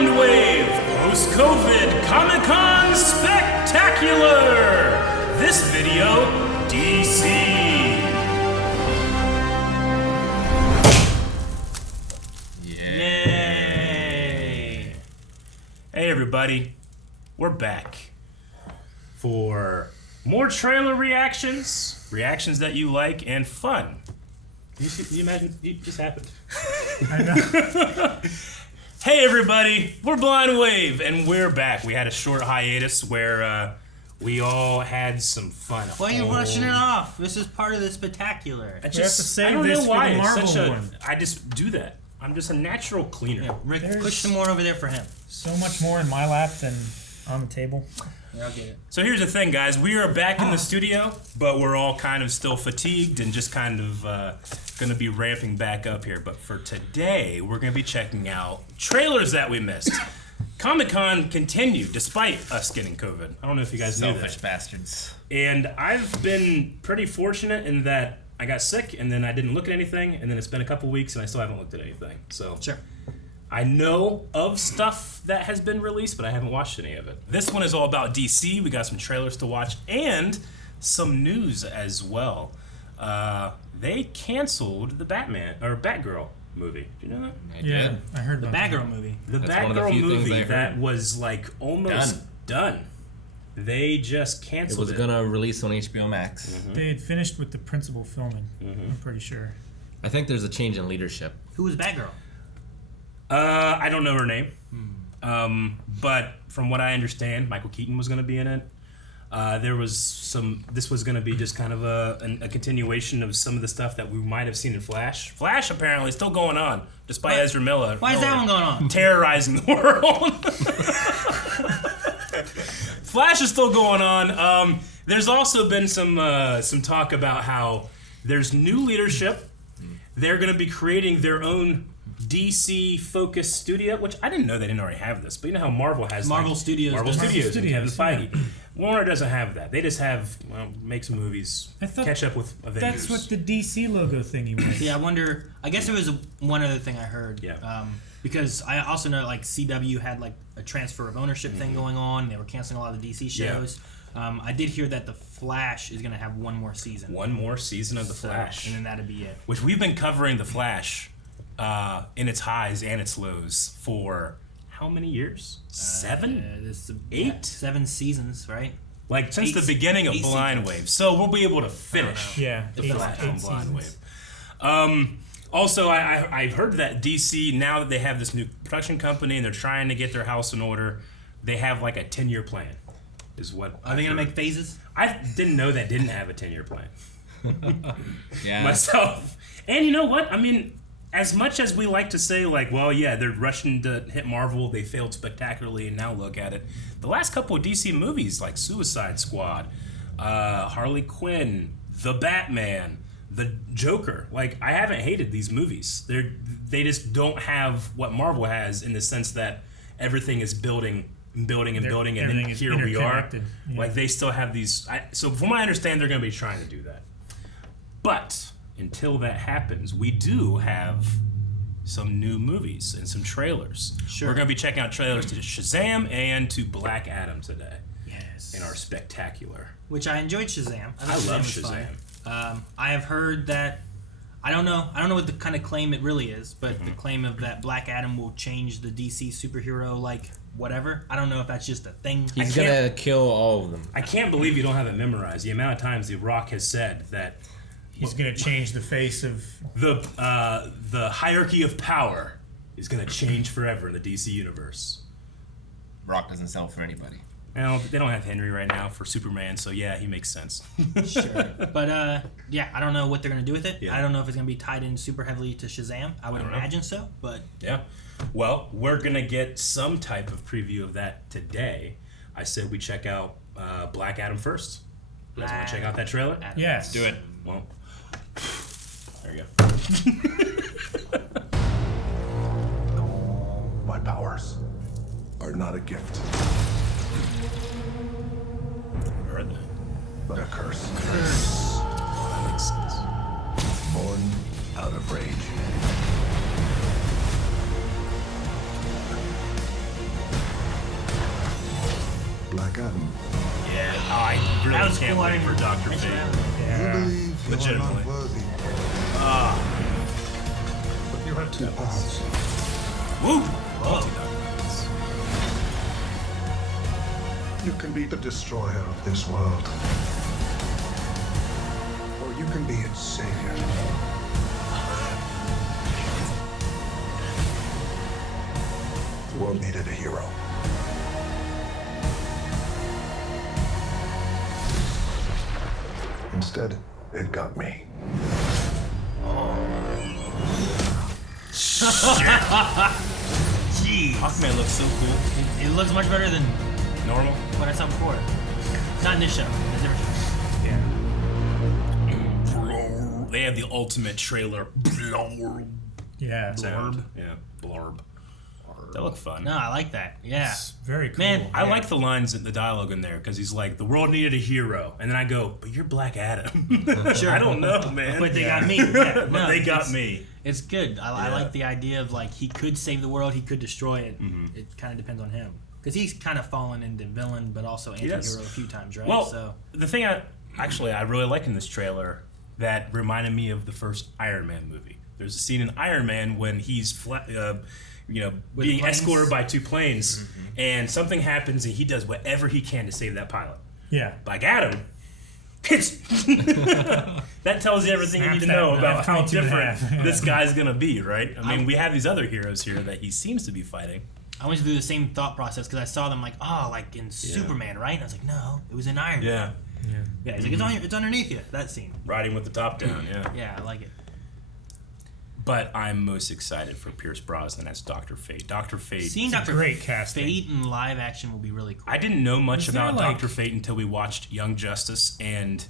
Blind Wave Post-COVID Comic-Con Spectacular! This video, DC. Yay! Hey everybody, we're back for more trailer reactions that you like, and fun. Can you imagine? It just happened. I know. Hey everybody, we're Blind Wave, and we're back. We had a short hiatus where we all had some fun. Why are you rushing it off? This is part of the spectacular. I We have to save I don't this know for why. the Marvel It's such one. I just do that. I'm just a natural cleaner. Yeah, Rick, There's- push some more over there for him. So much more in my lap than on the table. Yeah, I'll get it. So here's the thing, guys. We are back in the studio, but we're all kind of still fatigued and just kind of going to be ramping back up here. But for today, we're going to be checking out trailers that we missed. Comic-Con continued despite us getting COVID. I don't know if you guys knew that. Selfish bastards. And I've been pretty fortunate in that I got sick and then I didn't look at anything, and then it's been a couple weeks and I still haven't looked at anything. So Sure. I know of stuff that has been released, but I haven't watched any of it. This one is all about DC. We got some trailers to watch and some news as well. They canceled the Batgirl movie. Do you know that? Yeah, I heard The about Batgirl movie. The That's one of the Batgirl few things movie I that heard. was like almost done. They just It canceled was gonna release on HBO Max. that. They had finished with the principal filming. I'm pretty sure. I think there's a change in leadership. Who was Batgirl? I don't know her name. But from what I understand, Michael Keaton was going to be in it. There was some. This was going to be just kind of a continuation of some of the stuff that we might have seen in Flash. Flash apparently is still going on, despite What? Ezra Miller. Why is that one going on? Terrorizing the world. Flash is still going on. There's also been some talk about how there's new leadership. They're going to be creating their own DC-focused studio, which I didn't know they didn't already have this. But you know how Marvel has Marvel Studios Marvel does. Studios, and Kevin Studios, Feige. Warner doesn't have that. They just have make some movies, I thought catch up with Avengers. That's what the DC logo thingy was. Yeah, I wonder. I guess there was one other thing I heard. Yeah. Because I also know like CW had like a transfer of ownership thing going on. They were canceling a lot of the DC shows. I did hear that the Flash is going to have one more season. One more season of the So, Flash, and then that'd be it. which we've been covering the Flash in its highs and its lows for how many years? 7? This 8? 7 seasons, right? Like since the eight- beginning of 8 Blind seasons. Wave. So we'll be able to finish Yeah, the eight- Flash eight on Blind seasons. Wave. Also, I've heard that DC, now that they have this new production company and they're trying to get their house in order, they have like a 10-year plan. Is what Are they going to make phases? I didn't know that didn't have a 10-year plan Yeah. myself. And you know what? I mean, as much as we like to say, like, well, yeah, they're rushing to hit Marvel, they failed spectacularly, and now look at it. The last couple of DC movies, like Suicide Squad, Harley Quinn, The Batman, The Joker, like, I haven't hated these movies. They just don't have what Marvel has in the sense that everything is building, and then Everything is here we are. interconnected, yeah. Like, they still have these. So, from what I understand, they're going to be trying to do that. But until that happens, we do have some new movies and some trailers. Sure. We're going to be checking out trailers to Shazam and to Black Adam today Yes. in our spectacular. Which I enjoyed Shazam. I love was fun. Shazam. I have heard that. I don't know what the kind of claim it really is, but the claim of that Black Adam will change the DC superhero like whatever. I don't know if that's just a thing. He's gonna kill all of them. I can't believe you don't have it memorized. The amount of times The Rock has said that He's gonna change the face of. the hierarchy of power is going to change forever in the DC universe. Rock doesn't sell for anybody. Well, they don't have Henry right now for Superman, so yeah, he makes sense. Sure. But yeah, I don't know what they're gonna do with it. Yeah. I don't know if it's gonna be tied in super heavily to Shazam. I would I don't know. imagine so, but Yeah. Well, we're going to get some type of preview of that today. I said we check out Black Adam first. You guys want to check out that trailer? Yes. Do it. Well, there you go. My powers are not a gift, Heard that. but a curse. That makes sense. Born out of rage. Adam. Yeah. Oh, I That really was can't cool. I wait for didn't Dr. mention Fate. that. You Yeah. believe you are Legitimately. not worthy. But you have Two paths. Woo! You can be the destroyer of this world. Or you can be its savior. The world needed a hero. Instead, it got me. Jeez. Hawkman looks so cool. It looks much better than Normal. what I saw before. Not in this show. In a different show. Yeah. They have the ultimate trailer. Blurb. Yeah. Sound. Yeah. Blurb. That looked fun. No, I like that. Yeah. It's very cool. Man, I like the lines in the dialogue in there because he's like, the world needed a hero. And then I go, but you're Black Adam. Sure. I don't know, man. But they got me. Yeah, But no, they got it's- me. It's good. I Yeah. like the idea of like he could save the world, he could destroy it. It kind of depends on him because he's kind of fallen into villain, but also anti-hero Yes. a few times, right? Well, So the thing I really like in this trailer that reminded me of the first Iron Man movie. There's a scene in Iron Man when he's With being planes? escorted by two planes, and something happens, and he does whatever he can to save that pilot. Yeah. Like Adam, it's that tells you everything you need to Snaps know that about knife how in two in different half. this guy's gonna be, right? I mean, we have these other heroes here that he seems to be fighting. I went through the same thought process because I saw them like, like in Superman, right? And I was like, no, it was in Iron Man. Yeah, Yeah, he's like, it's underneath you. That scene. riding with the top down. Yeah. Yeah, I like it. But I'm most excited for Pierce Brosnan as Dr. Fate. Dr. Fate. Seeing Dr. Great casting. Fate in live action will be really cool. I didn't know much Is there, about like- Dr. Fate until we watched Young Justice, and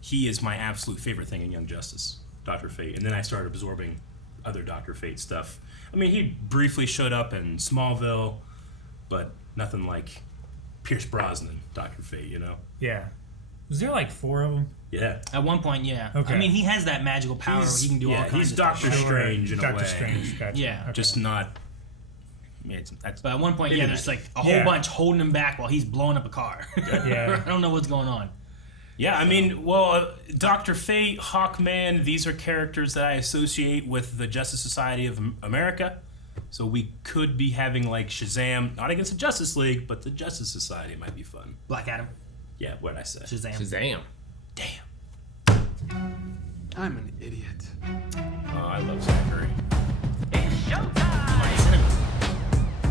he is my absolute favorite thing in Young Justice, Dr. Fate. And then I started absorbing other Dr. Fate stuff. I mean, he briefly showed up in Smallville, but nothing like Pierce Brosnan, Dr. Fate, you know? Yeah. Was there like 4 of them? Yeah. At one point, yeah. Okay. I mean, he has that magical power where he can do all kinds he's of Doctor stuff. Strange in a Doctor way. Strange. Gotcha. Yeah. Okay. Just not. I mean, that's, But at one point, Maybe yeah, not. there's like a whole Yeah. bunch holding him back while he's blowing up a car. Yeah. I don't know what's going on. yeah, I mean, well, Dr. Fate, Hawkman, these are characters that I associate with the Justice Society of America. So we could be having like Shazam, not against the Justice League, but the Justice Society might be fun. Black Adam, Yeah, what'd I say? Shazam. Shazam. Damn. I'm an idiot. Oh, I love Zachary. My cinema.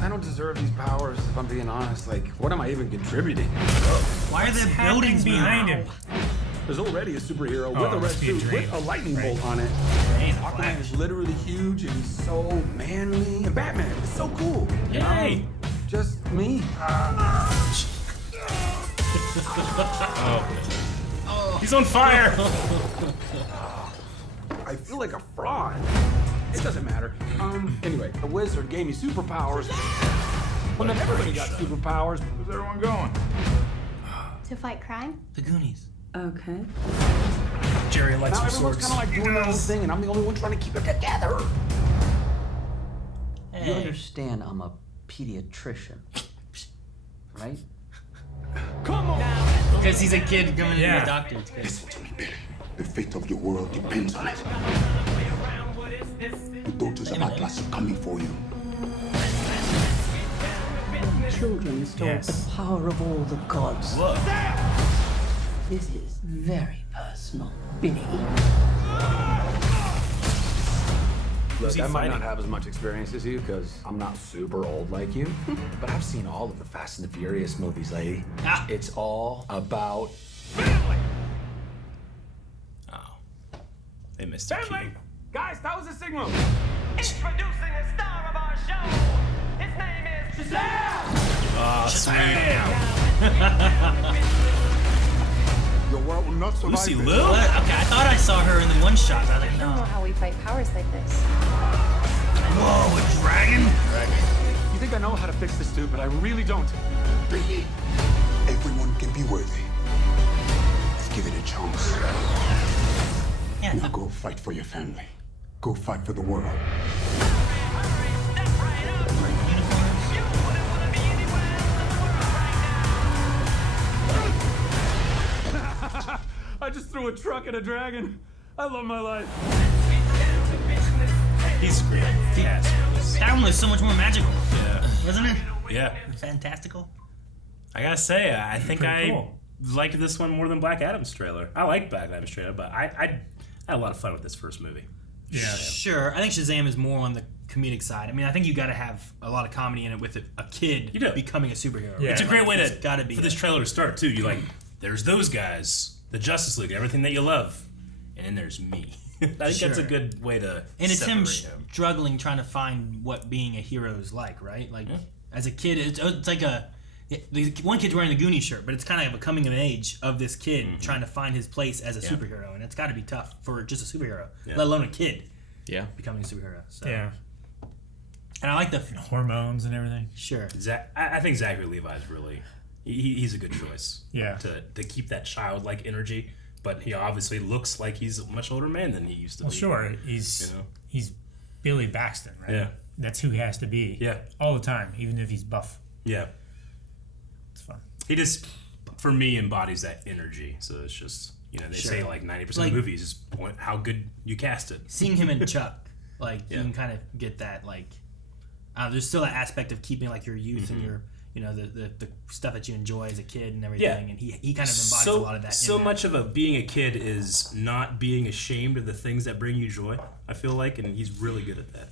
I don't deserve these powers, if I'm being honest. Like, what am I even contributing? Why are there Happening buildings behind him. There's already a superhero Oh, with a red must be a suit dream. with a lightning Right. bolt on it. Hey, the Aquaman Flash. is literally huge and he's so manly. And Batman is so cool. And Yay! I'm just me. He's on fire! I feel like a fraud. It doesn't matter. Anyway, the wizard gave me superpowers. Well, then everybody got superpowers. Where's everyone going? To fight crime? The Goonies. Okay. Jerry likes Now her everyone's swords. kind of like doing their own thing, and I'm the only one trying to keep it together. You Hey. understand I'm a pediatrician, right? Come on! Because he's a kid coming Yeah. into a doctor. It's good. Listen to me, Billy. The fate of your world depends on it. The daughters of Atlas are coming for you. Children stole Yes. the power of all the gods. Whoa. This is very personal, Billy. Look, he I might fighting? not have as much experience as you because I'm not super old like you, but I've seen all of the Fast and the Furious movies, lady. Ah. It's all about Oh. They missed a key. Guys, that was a signal. Introducing the star of our show. His name is Shazam! Oh, sweet. Your world will not survive Lucy this. Liu? What? Okay, I thought I saw her in the one shot. I was like, I don't know no. how we fight powers like this. Whoa, a dragon? You think I know how to fix this, dude, but I really don't. Billy, everyone can be worthy. Let's give it a chance. Yeah, Now go fight for your family. Go fight for the world. to a truck and a dragon. I love my life. He's great. Yes. That one was so much more magical, Yeah. wasn't it? Yeah. Fantastical. I gotta say, I think Pretty I cool. liked this one more than Black Adam's trailer. I like Black Adam's trailer, but I had a lot of fun with this first movie. Yeah. Sure. I think Shazam is more on the comedic side. I mean, I think you got to have a lot of comedy in it with a kid You do. becoming a superhero. Yeah. It's a great way It's gotta be for this trailer to start too. You like, there's those guys, the Justice League, everything that you love, and then there's me. I think that's a Sure. good way to. And it's him separate struggling, trying to find what being a hero is like, right? Like, as a kid, it's like the one kid's wearing the Goonies shirt, but it's kind of a coming of age of this kid trying to find his place as a superhero, and it's got to be tough for just a superhero, let alone a kid Yeah. becoming a superhero. So. Yeah. And I like the Hormones and everything. sure. I think Zachary Levi's really, he's a good choice. Yeah. To keep that childlike energy, but he obviously looks like he's a much older man than he used to Well, be. sure. He's Billy Baxton, right? Yeah. That's who he has to be. Yeah. All the time, even if he's buff. Yeah. It's fun. He just, for me, embodies that energy. So it's just, they say like 90% of movies is point how good you cast it. Seeing him in Chuck, like you can kind of get that like. There's still that aspect of keeping like your youth and your the stuff that you enjoy as a kid and everything, and he kind of embodies a lot of that. So much of being a kid is not being ashamed of the things that bring you joy, I feel like, and he's really good at that.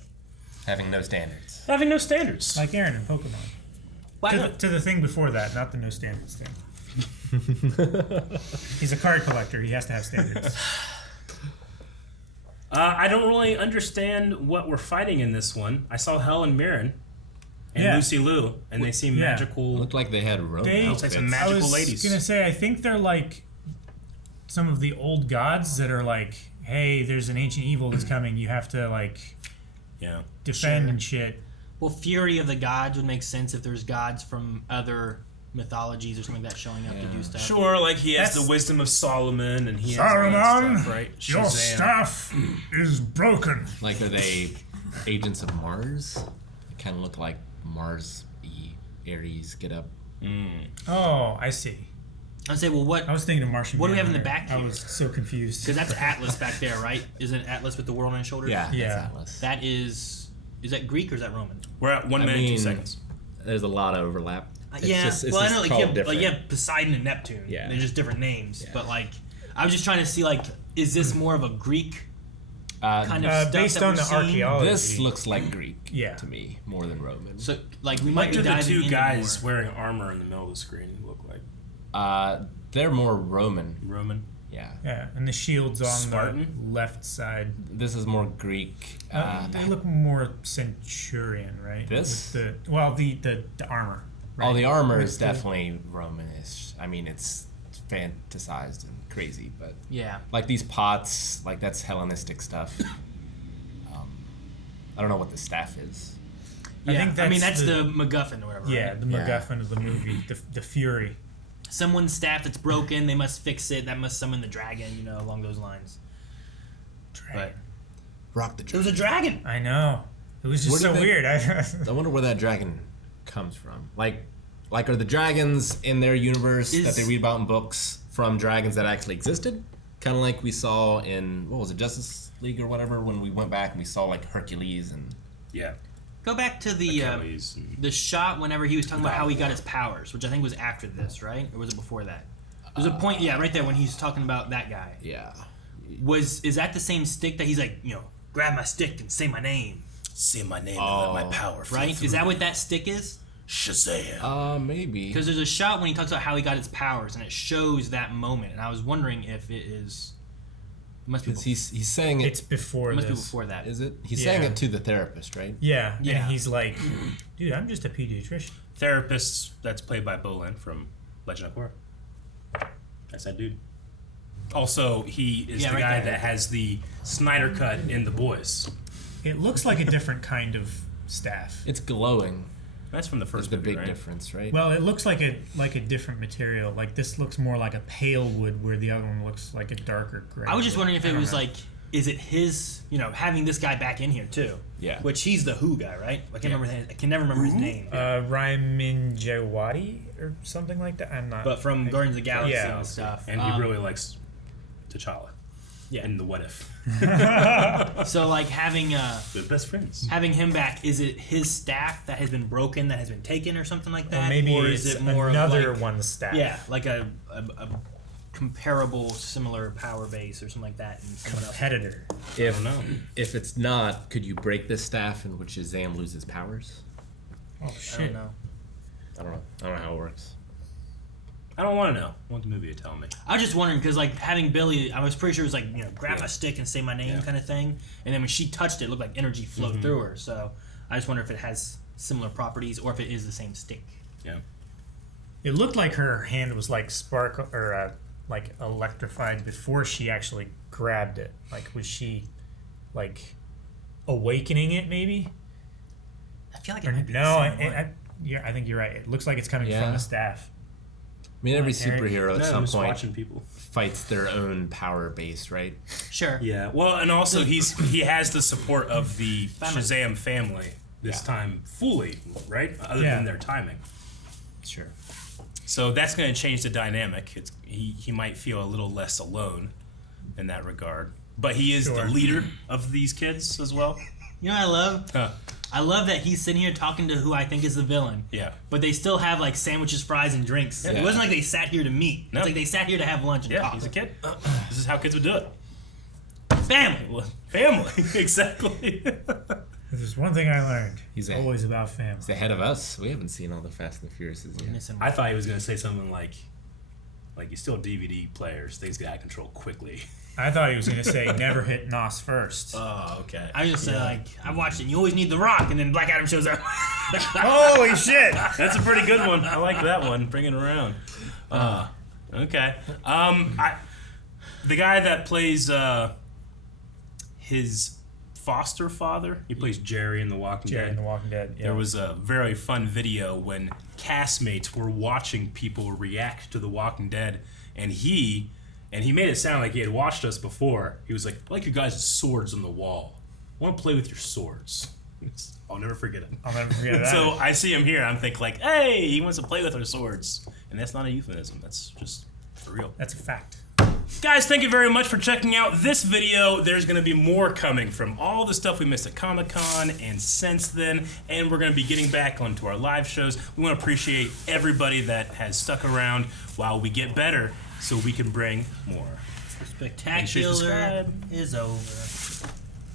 Having no standards. Having no standards. Like Aron in Pokemon. To the thing before that, not the no standards thing. He's a card collector. He has to have standards. I don't really understand what we're fighting in this one. I saw Helen Mirren and Lucy Liu, and they seem magical. Looked like they had Roman Looks like outfits. some I magical was ladies. gonna say, I think they're like some of the old gods that are like, hey, there's an ancient evil that's coming. You have to like defend and shit. Well, Fury of the Gods would make sense if there's gods from other mythologies or something like that showing up to do stuff. Sure, like he has That's- the wisdom of Solomon, and he has all that stuff, right? your Shazam. staff is broken. Like, are they agents of Mars? They kind of look like Mars-y Ares get up. Oh, I see. I'd say, well, what? I was thinking of Martian. What do we have in the Manhunter. back here? I was so confused. Because that's Atlas back there, right? Isn't Atlas with the world on his shoulders? Yeah, Yeah. that's Atlas. That is that Greek or is that Roman? We're at 1 minute and 2 seconds. There's a lot of overlap. It's Yeah, just, it's well, I just know, like called you have, different. Poseidon and Neptune. Yeah. They're just different names. Yeah. But, like, I was just trying to see, like, is this more of a Greek kind of stuff based that on we're the seeing? archaeology. This looks like Greek Yeah. to me, more than Roman. So, like, we might What be do the diving two into guys more. wearing armor in the middle of the screen look like? They're more Roman. Roman? Yeah. Yeah, and the shield's on Spartan? the left side. This is more Greek. They look more Centurion, right? This? With the armor. Right? All the armor With is the- definitely Romanish. I mean, it's fantasized and crazy, but Yeah. like these pots, like that's Hellenistic stuff. I don't know what the staff is. I Yeah. think I mean, that's that's the- the MacGuffin or whatever. Yeah, Right? the MacGuffin of the movie, the Fury. Someone's staff that's broken, they must fix it. That must summon the dragon, along those lines. But Rock the there was dragon. a dragon. I know. It was just Where so did they- weird. I wonder where that dragon comes from. Like are the dragons in their universe that they read about in books from dragons that actually existed? Kind of like we saw in, what was it, Justice League or whatever, when we went back and we saw like Hercules and... Yeah. Go back to the Achilles and- the shot whenever he was talking about how he got his powers, which I think was after this, right? Or was it before that? There's a point, right there when he's talking about that guy. Yeah. Is that the same stick that he's like, grab my stick and say my name, Say my name and let my power flow right? through. Is that what that stick is? Shazam. Maybe. Because there's a shot when he talks about how he got his powers, and it shows that moment. And I was wondering if it is. It must be. He's saying it... It's before It must be this. before that. Is it? He's Yeah. saying it to the therapist, right? Yeah, Yeah. and he's like, dude, I'm just a pediatrician. Therapist that's played by Bolin from Legend of Korra. That's that dude. Also, he is the right guy there. that has the Snyder cut in The Boys. It looks like a different kind of staff. It's glowing. That's from the That's first the movie, big right? difference, right? Well, it looks like a different material. Like this looks more like a pale wood, where the other one looks like a darker gray. I was just wood. wondering if I it don't was know. like, is it his, having this guy back in here too? Yeah. Which he's the Who guy, right? I can't remember. I can never remember his name. Ramin Djawadi or something like that. I'm not. But from Guardians of the Galaxy Yeah. and stuff. And he really likes T'Challa. Yeah. In the What If. So like having They're best friends. having him back, is it his staff that has been broken, that has been taken, or something like that? Or maybe or it's is it more another like, one's staff. Yeah, like a comparable, similar power base or something like that. And someone else. Competitor. If it's not, could you break this staff in which Shazam loses powers? Oh I shit. don't know. I don't know how it works. I don't want to know. I want the movie to tell me. I was just wondering because like having Billy, I was pretty sure it was like grab my stick and say my name kind of thing, and then when she touched it, it looked like energy flowed through her. So I just wonder if it has similar properties or if it is the same stick. Yeah. It looked like her hand was like like electrified before she actually grabbed it. Like, was she like awakening it? Maybe. I feel like Or it might be no. the same one. I think you're right. It looks like it's coming from the staff. I mean, every superhero at some point watching people fights their own power base, right? Sure. Yeah. Well, and also he has the support of the Shazam family this time fully, right? Other than their timing. Sure. So that's going to change the dynamic. He might feel a little less alone in that regard, but he is the leader of these kids as well. You know what I love? Huh. I love that he's sitting here talking to who I think is the villain. Yeah. But they still have like sandwiches, fries, and drinks. It wasn't like they sat here to meet. No. It's like they sat here to have lunch and talk. He's a kid. This is how kids would do it. Family. Family. Exactly. There's one thing I learned. He's always about family. He's ahead of us. We haven't seen all the Fast and the Furiouses yet. I thought he was going to say something like you still DVD players. Things get out of control quickly. I thought he was going to say never hit Nos first. Oh, okay. I just said like I watched it. And you always need the Rock, and then Black Adam shows up. Holy shit! That's a pretty good one. I like that one. Bring it around. Okay. The guy that plays his foster father, he plays Jerry in The Walking Dead. Jerry in The Walking Dead. Yeah. There was a very fun video when castmates were watching people react to The Walking Dead, and he made it sound like he had watched us before. He was like, I like your guys' swords on the wall. I want to play with your swords. I'll never forget it. I'll never forget that. So I see him here, I'm thinking like, hey, he wants to play with our swords. And that's not a euphemism. That's just for real. That's a fact. Guys, thank you very much for checking out this video. There's going to be more coming from all the stuff we missed at Comic-Con and since then, and we're going to be getting back onto our live shows. We want to appreciate everybody that has stuck around while we get better so we can bring more. Spectacular is over.